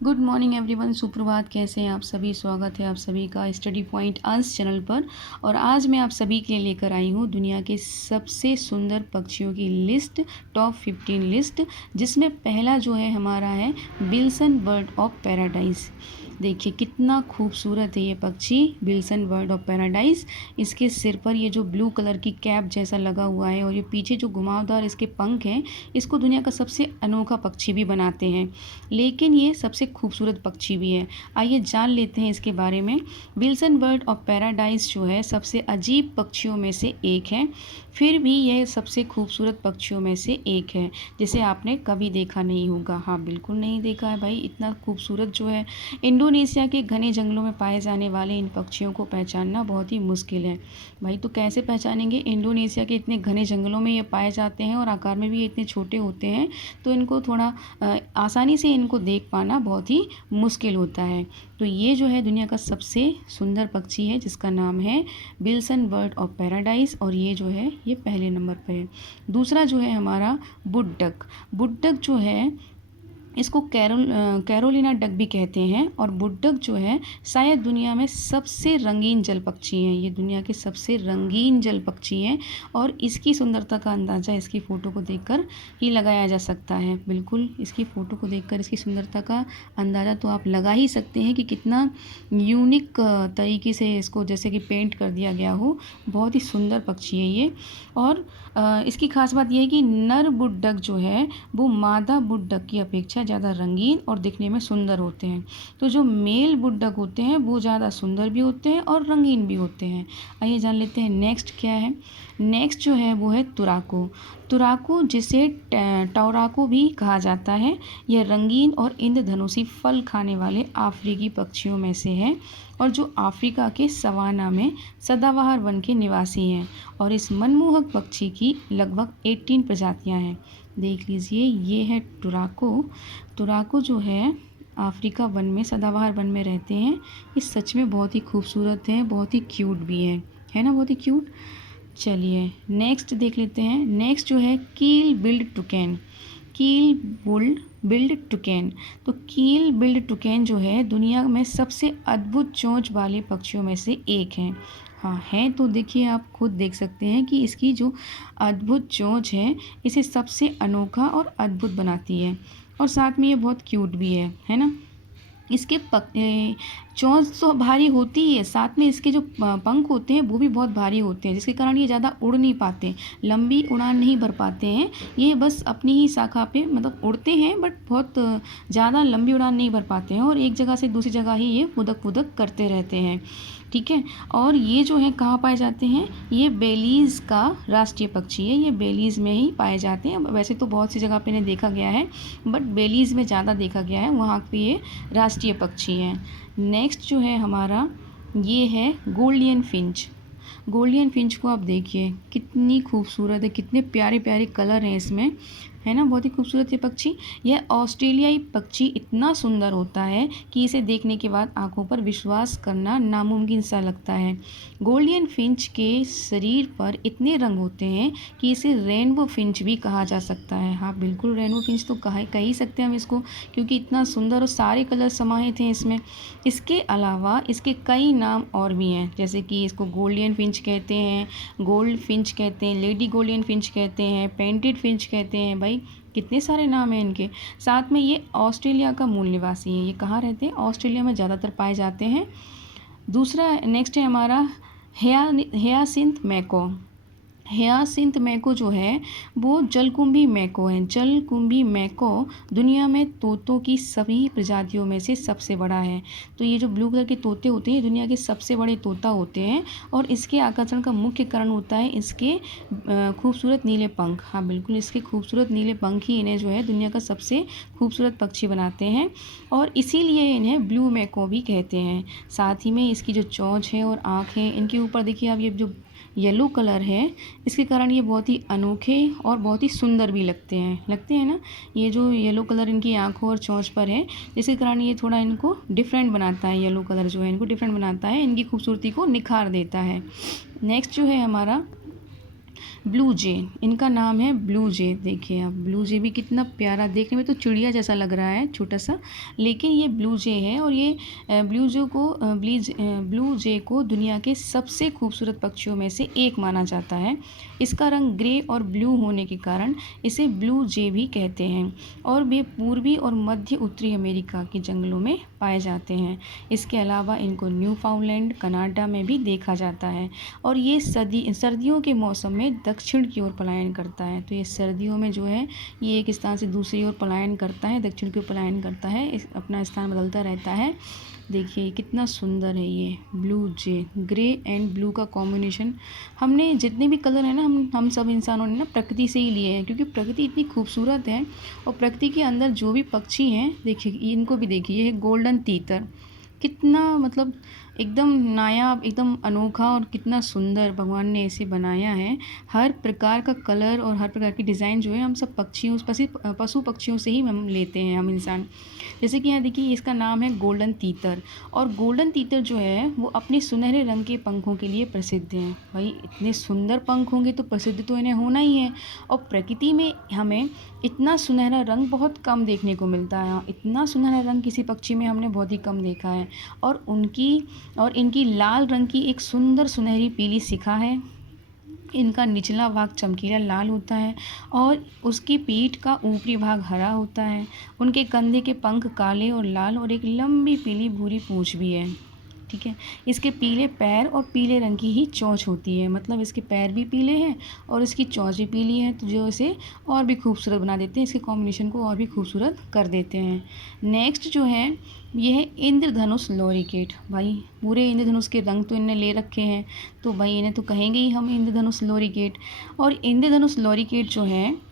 Good morning everyone. सुप्रभात। कैसे हैं आप सभी? स्वागत है आप सभी का स्टडी पॉइंट अंश चैनल पर। और आज मैं आप सभी के लिए लेकर आई हूँ दुनिया के सबसे सुंदर पक्षियों की लिस्ट, टॉप 15 लिस्ट, जिसमें पहला जो है हमारा है बिल्सन बर्ड ऑफ पैराडाइज। देखिए कितना खूबसूरत है ये पक्षी, बिल्सन बर्ड ऑफ पैराडाइज। इसके सिर पर ये जो ब्लू कलर की कैप जैसा लगा हुआ है और ये पीछे जो घुमावदार इसके पंख हैं, इसको दुनिया का सबसे अनोखा पक्षी भी बनाते हैं, लेकिन ये सबसे खूबसूरत पक्षी भी है। आइए जान लेते हैं इसके बारे में। बिल्सन बर्ड ऑफ पैराडाइज जो है सबसे अजीब पक्षियों में से एक है, फिर भी यह सबसे खूबसूरत पक्षियों में से एक है, जिसे आपने कभी देखा नहीं होगा। हाँ, बिल्कुल नहीं देखा है भाई। इतना खूबसूरत जो है, इंडोनेशिया के घने जंगलों में पाए जाने वाले इन पक्षियों को पहचानना बहुत ही मुश्किल है भाई। तो कैसे पहचानेंगे? इंडोनेशिया के इतने घने जंगलों में ये पाए जाते हैं और आकार में भी ये इतने छोटे होते हैं, तो इनको थोड़ा आसानी से इनको देख पाना बहुत ही मुश्किल होता है। तो ये जो है दुनिया का सबसे सुंदर पक्षी है, जिसका नाम है बिल्सन बर्ड ऑफ पैराडाइज, और ये जो है ये पहले नंबर पर है। दूसरा जो है हमारा वुड डक। वुड डक जो है इसको कैरोलिना डक भी कहते हैं, और वुड डक जो है शायद दुनिया में सबसे रंगीन जल पक्षी हैं। ये दुनिया के सबसे रंगीन जल पक्षी हैं, और इसकी सुंदरता का अंदाज़ा इसकी फ़ोटो को देखकर ही लगाया जा सकता है। बिल्कुल, इसकी फ़ोटो को देखकर इसकी सुंदरता का अंदाज़ा तो आप लगा ही सकते हैं कि कितना यूनिक तरीके से इसको जैसे कि पेंट कर दिया गया हो। बहुत ही सुंदर पक्षी है ये। और इसकी खास बात यह है कि नर वुड डक जो है वो मादा वुड डक की अपेक्षा ज़्यादा रंगीन और दिखने में सुंदर होते हैं। तो जो मेल वुड डक होते हैं वो ज़्यादा सुंदर भी होते हैं और रंगीन भी होते हैं। आइए जान लेते हैं नेक्स्ट क्या है। नेक्स्ट जो है वो है तुराको। तुराको, जिसे टौराको भी कहा जाता है, यह रंगीन और इंद्रधनुषी फल खाने वाले अफ्रीकी पक्षियों में से है, और जो अफ्रीका के सवाना में सदाबहार वन के निवासी हैं। और इस मनमोहक पक्षी की लगभग 18 प्रजातियां हैं। देख लीजिए, ये है टुराको। टुराको जो है अफ्रीका वन में, सदाबहार वन में रहते हैं। ये सच में बहुत ही खूबसूरत हैं, बहुत ही क्यूट भी है ना, बहुत ही क्यूट। चलिए नेक्स्ट देख लेते हैं। नेक्स्ट जो है कील बिल्ड टुकैन। कील बुल्ड बिल्ड टुकैन। तो कील बिल्ड टुकैन जो है दुनिया में सबसे अद्भुत चोंच वाले पक्षियों में से एक हैं। हाँ है, तो देखिए आप खुद देख सकते हैं कि इसकी जो अद्भुत चोंच है इसे सबसे अनोखा और अद्भुत बनाती है, और साथ में ये बहुत क्यूट भी है ना। इसके चोंच तो भारी होती ही है, साथ में इसके जो पंख होते हैं वो भी बहुत भारी होते हैं, जिसके कारण ये ज़्यादा उड़ नहीं पाते, लंबी उड़ान नहीं भर पाते हैं। ये बस अपनी ही शाखा पे मतलब उड़ते हैं, बट बहुत ज़्यादा लंबी उड़ान नहीं भर पाते हैं, और एक जगह से दूसरी जगह ही ये उदक पुदक करते रहते हैं। ठीक है। और ये जो है कहाँ पाए जाते हैं? ये बेलीज़ का राष्ट्रीय पक्षी है। ये बेलीज़ में ही पाए जाते हैं। वैसे तो बहुत सी जगह पे इन्हें देखा गया है, बट बेलीज़ में ज़्यादा देखा गया है, वहाँ पे ये राष्ट्रीय पक्षी हैं। नेक्स्ट जो है हमारा, ये है गोल्डियन फिंच। गोल्डियन फिंच को आप देखिए कितनी खूबसूरत है, कितने प्यारे प्यारे कलर हैं इसमें, है ना। बहुत ही खूबसूरत ये पक्षी। यह ऑस्ट्रेलियाई पक्षी इतना सुंदर होता है कि इसे देखने के बाद आंखों पर विश्वास करना नामुमकिन सा लगता है। गोल्डियन फिंच के शरीर पर इतने रंग होते हैं कि इसे रेनबो फिंच भी कहा जा सकता है। हाँ बिल्कुल, रेनबो फिंच तो कह ही सकते हैं हम इसको, क्योंकि इतना सुंदर और सारे कलर समाहित हैं इसमें। इसके अलावा इसके कई नाम और भी हैं, जैसे कि इसको गोल्डियन फिंच कहते हैं, गोल्ड फिंच कहते हैं, लेडी गोल्डियन फिंच कहते हैं, पेंटेड फिंच कहते हैं। भाई कितने सारे नाम हैं इनके। साथ में ये ऑस्ट्रेलिया का मूल निवासी है। ये कहाँ रहते हैं? ऑस्ट्रेलिया में ज़्यादातर पाए जाते हैं। दूसरा नेक्स्ट है हमारा हियासिंथ मैको। हियासिंथ मैको जो है वो जलकुंभी मैको है। जलकुंभी मैको दुनिया में तोतों की सभी प्रजातियों में से सबसे बड़ा है। तो ये जो ब्लू कलर के तोते होते हैं दुनिया के सबसे बड़े तोता होते हैं, और इसके आकर्षण का मुख्य कारण होता है इसके खूबसूरत नीले पंख। हाँ बिल्कुल, इसके खूबसूरत नीले पंख ही इन्हें जो है दुनिया का सबसे खूबसूरत पक्षी बनाते हैं, और इसीलिए इन्हें ब्लू मैको भी कहते हैं। साथ ही में इसकी जो चोंच है और आँख है, इनके ऊपर देखिए आप, ये जो येलो कलर है, इसके कारण ये बहुत ही अनोखे और बहुत ही सुंदर भी लगते हैं ना। ये जो येलो कलर इनकी आंखों और चोंच पर है, जिसके कारण ये थोड़ा इनको डिफरेंट बनाता है। येलो कलर जो है इनको डिफरेंट बनाता है, इनकी खूबसूरती को निखार देता है। नेक्स्ट जो है हमारा ब्लू जे, इनका नाम है ब्लू जे। देखिए आप, ब्लू जे भी कितना प्यारा, देखने में तो चिड़िया जैसा लग रहा है छोटा सा, लेकिन ये ब्लू जे है। और ये ब्लू जे को दुनिया के सबसे खूबसूरत पक्षियों में से एक माना जाता है। इसका रंग ग्रे और ब्लू होने के कारण इसे ब्लू जे भी कहते हैं और वे पूर्वी और मध्य उत्तरी अमेरिका के जंगलों में पाए जाते हैं। इसके अलावा इनको न्यूफाउंडलैंड, कनाडा में भी देखा जाता है और ये सर्दियों के मौसम में दक्षिण की ओर पलायन करता है। तो ये सर्दियों में जो है ये एक स्थान से दूसरी ओर पलायन करता है, दक्षिण की ओर पलायन करता है, अपना स्थान बदलता रहता है। देखिए कितना सुंदर है ये blue J, grey and blue का कॉम्बिनेशन। हमने जितने भी कलर हैं ना, हम सब इंसानों ने ना प्रकृति से ही लिए हैं, क्योंकि प्रकृति इतनी खूबसूरत है। और प्रकृति के अंदर जो भी पक्षी हैं, देखिए इनको भी देखिए, ये है गोल्डन तीतर, कितना मतलब एकदम नायाब, एकदम अनोखा और कितना सुंदर भगवान ने इसे बनाया है। हर प्रकार का कलर और हर प्रकार की डिज़ाइन जो है हम सब पक्षियों, पशु पक्षियों से ही हम लेते हैं, हम इंसान। जैसे कि यहाँ देखिए, इसका नाम है गोल्डन तीतर। और गोल्डन तीतर जो है वो अपने सुनहरे रंग के पंखों के लिए प्रसिद्ध हैं। भाई इतने सुंदर पंख होंगे तो प्रसिद्ध तो इन्हें होना ही है। और प्रकृति में हमें इतना सुनहरा रंग बहुत कम देखने को मिलता है। इतना सुनहरा रंग किसी पक्षी में हमने बहुत ही कम देखा है। और इनकी लाल रंग की एक सुंदर सुनहरी पीली शिखा है। इनका निचला भाग चमकीला लाल होता है और उसकी पीठ का ऊपरी भाग हरा होता है। उनके कंधे के पंख काले और लाल और एक लंबी पीली भूरी पूंछ भी है। ठीक है, इसके पीले पैर और पीले रंग की ही चोंच होती है, मतलब इसके पैर भी पीले हैं और इसकी चोंच भी पीली है, तो जो इसे और भी खूबसूरत बना देते हैं, इसके कॉम्बिनेशन को और भी खूबसूरत कर देते हैं। नेक्स्ट जो है ये है इंद्रधनुष लॉरिकेट। भाई पूरे इंद्रधनुष के रंग तो इनने ले रखे हैं, तो भाई इन्हें तो कहेंगे ही हम इंद्रधनुष लॉरिकेट। और इंद्रधनुष लॉरिकेट जो है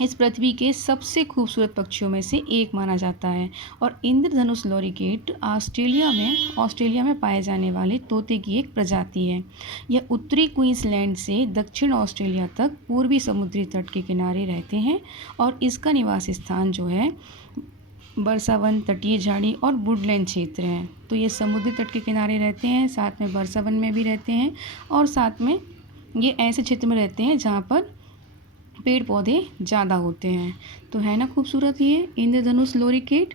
इस पृथ्वी के सबसे खूबसूरत पक्षियों में से एक माना जाता है। और इंद्रधनुष लॉरिकेट ऑस्ट्रेलिया में पाए जाने वाले तोते की एक प्रजाति है। यह उत्तरी क्वींसलैंड से दक्षिण ऑस्ट्रेलिया तक पूर्वी समुद्री तट के किनारे रहते हैं और इसका निवास स्थान जो है बरसावन, तटीय झाड़ी और वुडलैंड क्षेत्र है। तो ये समुद्री तट के किनारे रहते हैं, साथ में बरसावन में भी रहते हैं और साथ में ये ऐसे क्षेत्र में रहते हैं जहाँ पर पेड़ पौधे ज़्यादा होते हैं। तो है ना खूबसूरत ये इंद्रधनुष लॉरिकेट,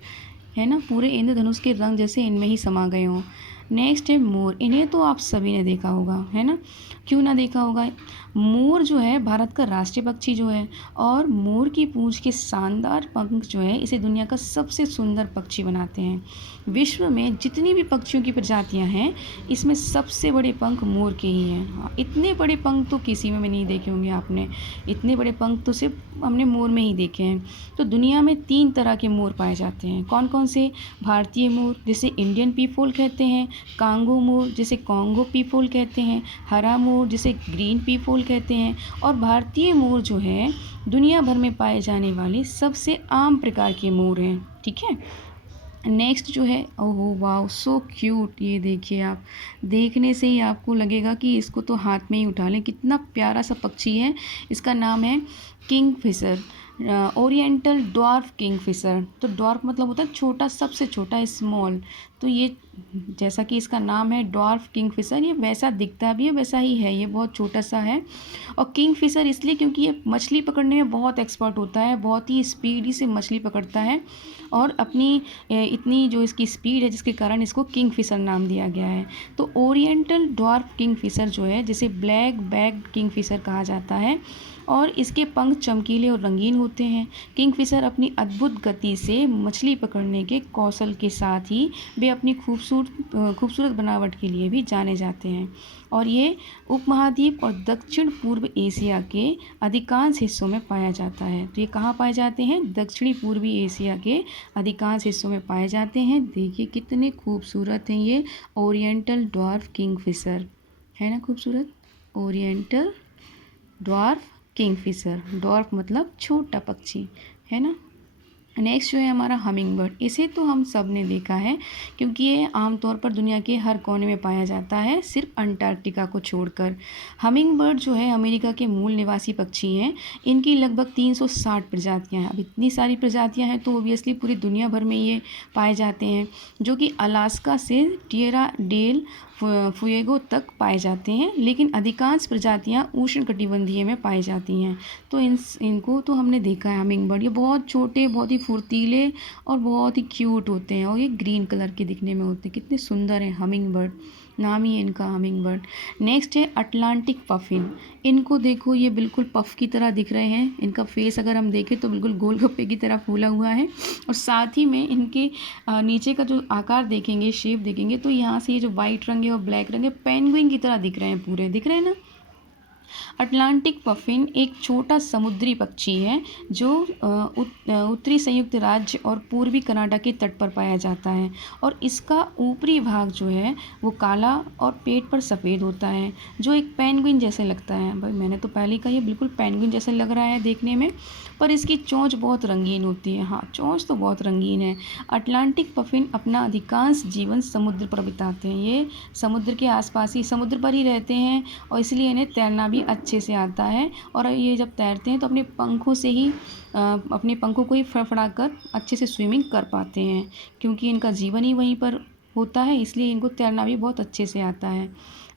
है ना, पूरे इंद्रधनुष के रंग जैसे इनमें ही समा गए हों। नेक्स्ट है मोर। इन्हें तो आप सभी ने देखा होगा, है ना, क्यों ना देखा होगा। मोर जो है भारत का राष्ट्रीय पक्षी जो है, और मोर की पूंछ के शानदार पंख जो है इसे दुनिया का सबसे सुंदर पक्षी बनाते हैं। विश्व में जितनी भी पक्षियों की प्रजातियां हैं, इसमें सबसे बड़े पंख मोर के ही हैं। हाँ, इतने बड़े पंख तो किसी में भी नहीं देखे होंगे आपने, इतने बड़े पंख तो सिर्फ हमने मोर में ही देखे हैं। तो दुनिया में 3 तरह के मोर पाए जाते हैं। कौन कौन से? भारतीय मोर जिसे इंडियन पीफोल कहते हैं, कांगो मोर जिसे कॉन्गो पीफोल कहते हैं, हरा मोर जिसे ग्रीन पीफोल कहते हैं, और भारतीय मोर जो है दुनिया भर में पाए जाने वाले सबसे आम प्रकार के मोर हैं। ठीक है, नेक्स्ट जो है, ओहो वाह सो क्यूट, ये देखिए आप, देखने से ही आपको लगेगा कि इसको तो हाथ में ही उठा लें, कितना प्यारा सा पक्षी है। इसका नाम है किंगफिशर, ओरिएंटल ड्वार्फ किंगफिशर। तो ड्वार्फ मतलब होता है छोटा, सबसे छोटा, स्मॉल। तो ये जैसा कि इसका नाम है ड्वार्फ किंगफिशर, ये वैसा दिखता भी है, वैसा ही है, ये बहुत छोटा सा है। और किंगफिशर इसलिए क्योंकि ये मछली पकड़ने में बहुत एक्सपर्ट होता है, बहुत ही स्पीडी से मछली पकड़ता है और अपनी इतनी जो इसकी स्पीड है जिसके कारण इसको किंगफिशर नाम दिया गया है। तो ओरिएंटल ड्वार्फ किंगफिशर जो है, जिसे ब्लैक बैक्ड किंगफिशर कहा जाता है, और इसके पंख चमकीले और रंगीन होते हैं। किंगफिशर अपनी अद्भुत गति से मछली पकड़ने के कौशल के साथ ही वे अपनी खूबसूरत बनावट के लिए भी जाने जाते हैं। और ये उपमहाद्वीप और दक्षिण पूर्व एशिया के अधिकांश हिस्सों में पाया जाता है। तो ये कहाँ पाए जाते हैं? दक्षिणी पूर्वी एशिया के अधिकांश हिस्सों में पाए जाते हैं। देखिए कितने खूबसूरत हैं ये ओरिएंटल ड्वार्फ किंगफिशर, है ना खूबसूरत, ओरिएंटल ड्वार्फ किंगफिशर। ड्वार्फ मतलब छोटा पक्षी, है ना। नेक्स्ट जो है हमारा हमिंग बर्ड। इसे तो हम सब ने देखा है क्योंकि ये आमतौर पर दुनिया के हर कोने में पाया जाता है, सिर्फ अंटार्कटिका को छोड़कर। हमिंग बर्ड जो है अमेरिका के मूल निवासी पक्षी हैं। इनकी लगभग 360 प्रजातियां हैं। अब इतनी सारी प्रजातियां हैं तो ओबियसली पूरी दुनिया भर में ये पाए जाते हैं, जो कि अलास्का से टिएरा डेल फुएगो तक पाए जाते हैं, लेकिन अधिकांश प्रजातियां उष्णकटिबंधीय में पाई जाती हैं। तो इनको तो हमने देखा है हमिंग बर्ड। ये बहुत छोटे, बहुत ही फुर्तीले और बहुत ही क्यूट होते हैं, और ये ग्रीन कलर के दिखने में होते हैं। कितने सुंदर हैं हमिंग बर्ड, नाम ही है इनका हमिंग बर्ड। नेक्स्ट है अटलांटिक पफिन। इनको देखो, ये बिल्कुल पफ की तरह दिख रहे हैं। इनका फेस अगर हम देखें तो बिल्कुल गोलगप्पे की तरह फूला हुआ है, और साथ ही में इनके नीचे का जो आकार देखेंगे, शेप देखेंगे, तो यहाँ से ये जो वाइट रंग है और ब्लैक रंग है, पेंगुइन की तरह दिख रहे हैं, पूरे दिख रहे हैं ना। अटलांटिक पफिन एक छोटा समुद्री पक्षी है जो उत्तरी संयुक्त राज्य और पूर्वी कनाडा के तट पर पाया जाता है, और इसका ऊपरी भाग जो है वो काला और पेट पर सफ़ेद होता है, जो एक पेंगुइन जैसे लगता है। भाई मैंने तो पहले कहा ये बिल्कुल पेंगुइन जैसे लग रहा है देखने में, पर इसकी चोंच बहुत रंगीन होती है। हाँ, चोंच तो बहुत रंगीन है। अटलांटिक पफिन अपना अधिकांश जीवन समुद्र पर बिताते हैं। ये समुद्र के आसपास ही, समुद्र पर ही रहते हैं, और इसलिए इन्हें तैरना भी अच्छे से आता है। और ये जब तैरते हैं तो अपने पंखों से ही अपने पंखों को ही फड़फड़ा कर अच्छे से स्विमिंग कर पाते हैं, क्योंकि इनका जीवन ही वहीं पर होता है, इसलिए इनको तैरना भी बहुत अच्छे से आता है।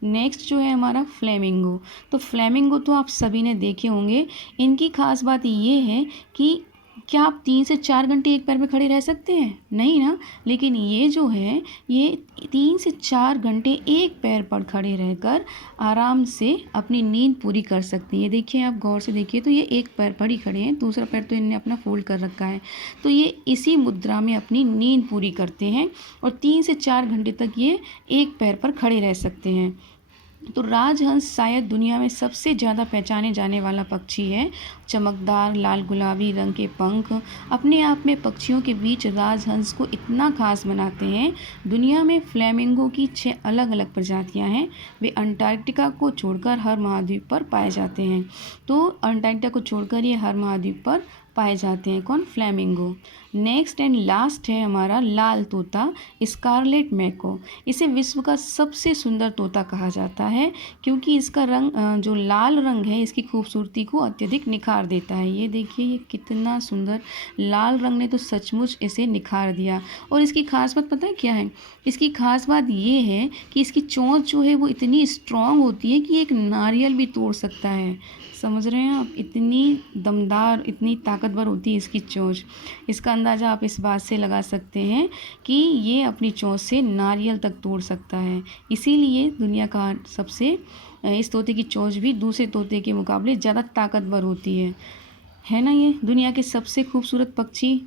नेक्स्ट जो है हमारा फ्लेमिंगो। तो फ्लेमिंगो तो आप सभी ने देखे होंगे। इनकी खास बात ये है कि क्या आप 3 से 4 घंटे एक पैर पे खड़े रह सकते हैं? नहीं ना। लेकिन ये जो है, ये 3 से 4 घंटे एक पैर पर खड़े रहकर आराम से अपनी नींद पूरी कर सकती हैं। ये देखिए, आप गौर से देखिए तो ये एक पैर पर ही खड़े हैं, दूसरा पैर तो इन्होंने अपना फोल्ड कर रखा है। तो ये इसी मुद्रा में अपनी नींद पूरी करते हैं, और 3 से 4 घंटे तक ये एक पैर पर खड़े रह सकते हैं। तो राजहंस शायद दुनिया में सबसे ज़्यादा पहचाने जाने वाला पक्षी है। चमकदार लाल गुलाबी रंग के पंख अपने आप में पक्षियों के बीच राजहंस को इतना खास बनाते हैं। दुनिया में फ्लेमिंगो की 6 अलग अलग प्रजातियां हैं। वे अंटार्कटिका को छोड़कर हर महाद्वीप पर पाए जाते हैं। तो अंटार्कटिका को छोड़कर ये हर महाद्वीप पर पाए जाते हैं। कौन? फ्लेमिंगो। नेक्स्ट एंड लास्ट है हमारा लाल तोता, स्कारलेट मैको। इसे विश्व का सबसे सुंदर तोता कहा जाता है, क्योंकि इसका रंग, जो लाल रंग है, इसकी खूबसूरती को अत्यधिक निखार देता है। ये देखिए, ये कितना सुंदर लाल रंग ने तो सचमुच इसे निखार दिया। और इसकी खास बात पता है क्या है? इसकी खास बात ये है कि इसकी चोंच जो है वो इतनी स्ट्रांग होती है कि एक नारियल भी तोड़ सकता है। समझ रहे हैं आप? इतनी दमदार, इतनी ताकतवर होती है इसकी चोंच। इसका अंदाज़ा आप इस बात से लगा सकते हैं कि ये अपनी चोंच से नारियल तक तोड़ सकता है। इसीलिए दुनिया का सबसे इस तोते की चोंच भी दूसरे तोते के मुकाबले ज़्यादा ताकतवर होती है ना। ये दुनिया के सबसे खूबसूरत पक्षी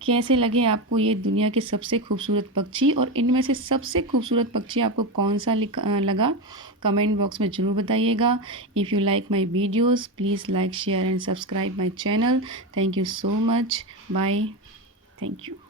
कैसे लगे आपको? ये दुनिया के सबसे खूबसूरत पक्षी, और इनमें से सबसे खूबसूरत पक्षी आपको कौन सा लगा? कमेंट बॉक्स में ज़रूर बताइएगा। If you like my videos, please like, share and subscribe my channel. Thank you so much. Bye. Thank you.